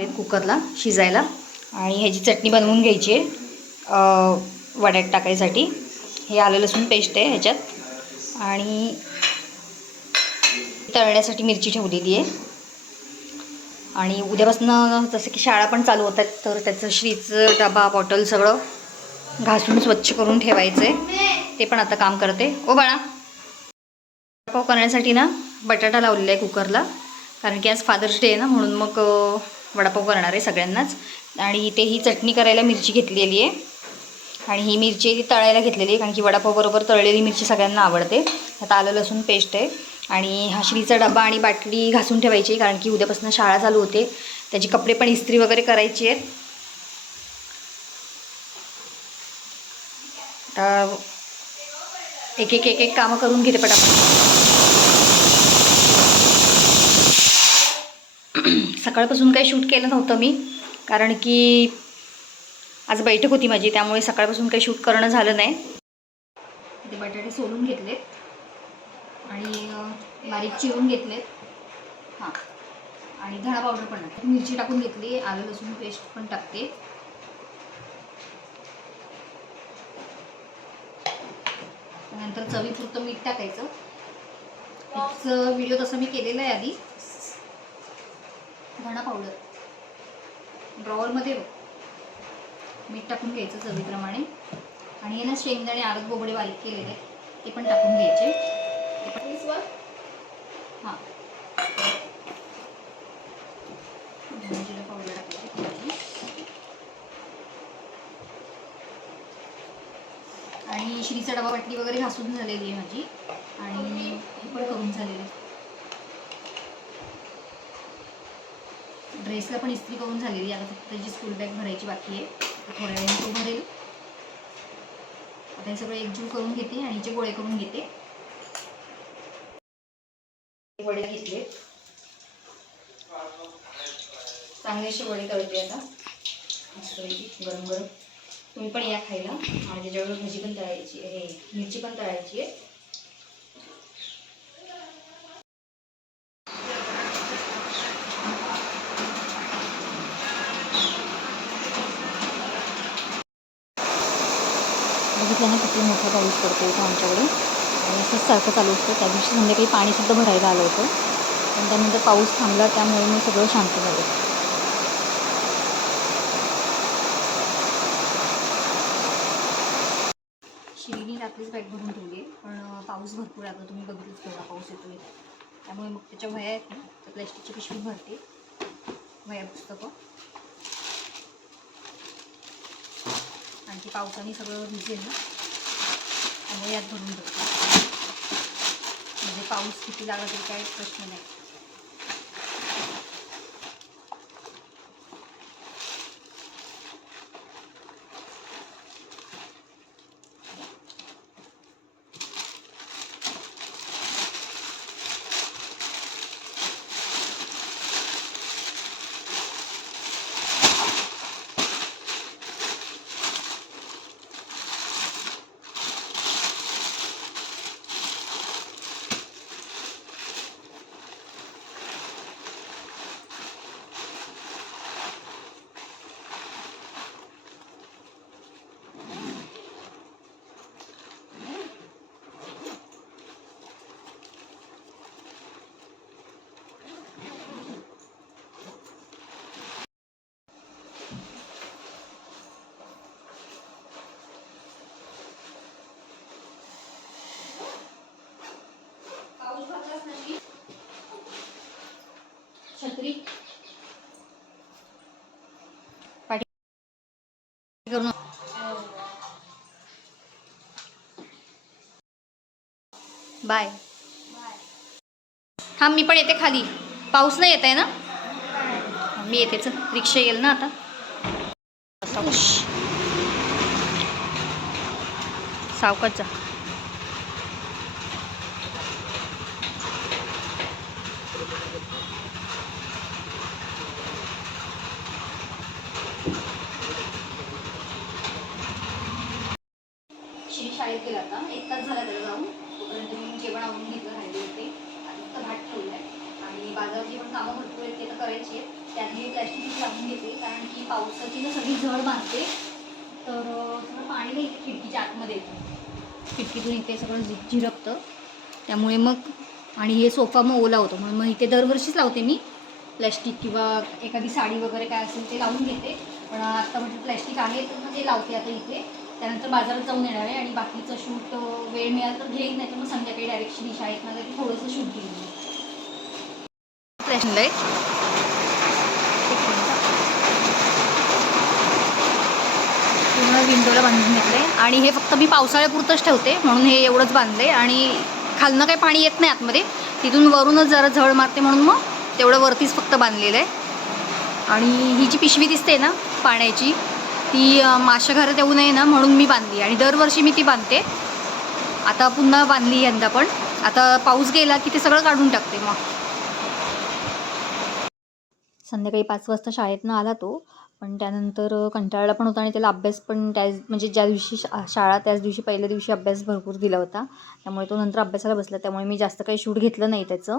कुकरला शिजायला आणि ह्याची चटणी बनवून घ्यायची आहे वड्यात टाकायसाठी। हे आलं लसूण पेस्ट आहे ह्याच्यात आणि तळण्यासाठी मिरची ठेवलेली आहे। आणि उद्यापासून जसं की शाळा पण चालू होतात तर त्याचं श्रीचं डबा बॉटल सगळं घासून स्वच्छ करून ठेवायचं आहे। ते पण आता काम करते। ओ बाळा, वडापाव करण्यासाठी ना बटाटा लावलेला आहे कुकरला, कारण की आज फादर्स डे आहे ना, म्हणून मग वडापाव करणार आहे सगळ्यांनाच। आणि इथे ही चटणी करायला मिरची घेतलेली आहे आणि ही मिरची ती तळायला घेतलेली आहे, कारण की वडापाव बरोबर तळलेली मिरची सगळ्यांना आवडते। आता आलं लसूण पेस्ट आहे आणि हा श्रीचा डबा आणि बाटली घासून ठेवायची, कारण की उद्यापासून शाळा चालू होते। त्याचे कपडे पण इस्त्री वगैरे करायची आहेत। आता एक एक एक एक कामं करून घेते पटापट। सकाळपासून काही शूट केलं नव्हतं मी, कारण की आज बैठक होती माझी, त्यामुळे सकाळपासून काही शूट करणं झालं नाही। ते बटाटे सोलून घेतलेत आणि बारीक चिरून घेतलेत। हां, आणि धणा पावडर पण आहे, मिरची टाकून घेतली, आलं लसूण पेस्ट पण टाकते। नंतर चवीपुरतं मीठ टाकायचं। त्याचं व्हिडिओ तसं मी केलेला आहे आधी। धणा पावडर ड्रॉवरमध्ये मीठ टाकून घ्यायचं चवीप्रमाणे। आणि हे ना शेंगदाणे आरत बोबडे बारीक केलेले ते पण टाकून घ्यायचे। हां, जिरं पावडर टाकायची आणि श्रीचा डबा बाटली वगैरे घासून झालेली आहे माझी, आणि हे पण करून झालेलं आहे। ड्रेसला पण इस्त्री करून झालेली आहे, आता फक्त त्याची स्कूल बॅग भरायची बाकी आहे। थोड्या वेळाने तो भरेल। आता हे सगळं एकजीव करून घेते आणि हिचे गोळे करून घेते। वडे घेतले, चांगले असे वडे तळते आता मस्तपैकी गरम गरम। तुम्ही पण या खायला। आणि त्याच्यावर भाजी पण तळायची आहे, मिरची पण तळायची आहे। बघितलं ना किती मोठा पाऊस पडतो इथं आमच्याकडे, आणि असंच सारखं चालू असतं। त्या दिवशी संध्याकाळी पाणीसुद्धा भरायला आलं होतं, पण त्यानंतर पाऊस थांबला, त्यामुळे मग सगळं शांत झालं। श्रीनी रात्रीच बॅग भरून ठेवली, पण पाऊस भरपूर आहे। आता तुम्ही बघितलंच केवढा पाऊस येतो आहे, त्यामुळे मग त्याच्या वह्या आहेत ना, तर प्लॅस्टिकची पिशवी भरते, वह्या पुस्तकं, आणखी पावसाने सगळं भिजेल ना, त्यामुळे यात भरून ठेवते। म्हणजे पाऊस किती लागला तरी काही प्रश्न नाही। छत्री पाठी करून बाय। थांब, मी पण येते खाली। पाऊस नाही येत आहे ना, मी येतेच, रिक्षा येईल ना आता। सावकाश जा। श्री शाळेत गेला आता, 1 तास झाला त्याला जाऊन, तोपर्यंत मी जेवण आवरून घेतलं, राहिले होते, आता फक्त भात ठेवलाय आणि बाजाराची पण कामं भरपूर आहेत, ते तर करायची आहेत। त्यातली प्लॅस्टिक लावून घेते, कारण की पावसाची ना सगळी झड बांधते, तर सगळं पाणी नाही खिडकीच्या आतमध्ये येतं, खिडकीतून इथे सगळं झिरपतं, त्यामुळे मग आणि हे सोफा मग ओला होतो, म्हणून मग इथे दरवर्षीच लावते मी प्लॅस्टिक, किंवा एखादी साडी वगैरे काय असेल ते लावून घेते. पण आत्ता म्हणजे प्लॅस्टिक आहे तर मग ते लावते आता इथे. त्यानंतर बाजारात जाऊन येणार आहे आणि बाकीचं शूट वेळ मिळाला तर घेईन, नाही तर मग संध्याकाळी डायरेक्ट श्री शाळेत मला की थोडंसं शूट घेईन. प्लॅस्टिक आहे पूर्ण विंडोला बांधून घेतले आणि हे फक्त मी पावसाळ्यापुरतंच ठेवते, म्हणून हे एवढंच बांधले. आणि खालनं काही पाणी येत नाही आतमध्ये, तिथून वरूनच जरा झळ मारते, म्हणून मग तेवढं वरतीच फक्त बांधलेलं आहे. आणि ही जी पिशवी दिसते ना पाण्याची, ती माशा घरात येऊ नये ना म्हणून मी बांधली, आणि दरवर्षी मी ती बांधते. आता पुन्हा बांधली यंदा पण. आता पाऊस गेला की ते सगळं काढून टाकते. मग संध्याकाळी 5 वाजता शाळेतनं आला तो, पण त्यानंतर कंटाळला पण होता आणि त्याला अभ्यास पण म्हणजे ज्या दिवशी शाळा त्याच दिवशी पहिल्या दिवशी अभ्यास भरपूर दिला होता, त्यामुळे तो नंतर अभ्यासाला बसला. त्यामुळे मी जास्त काही शूट घेतलं नाही त्याचं.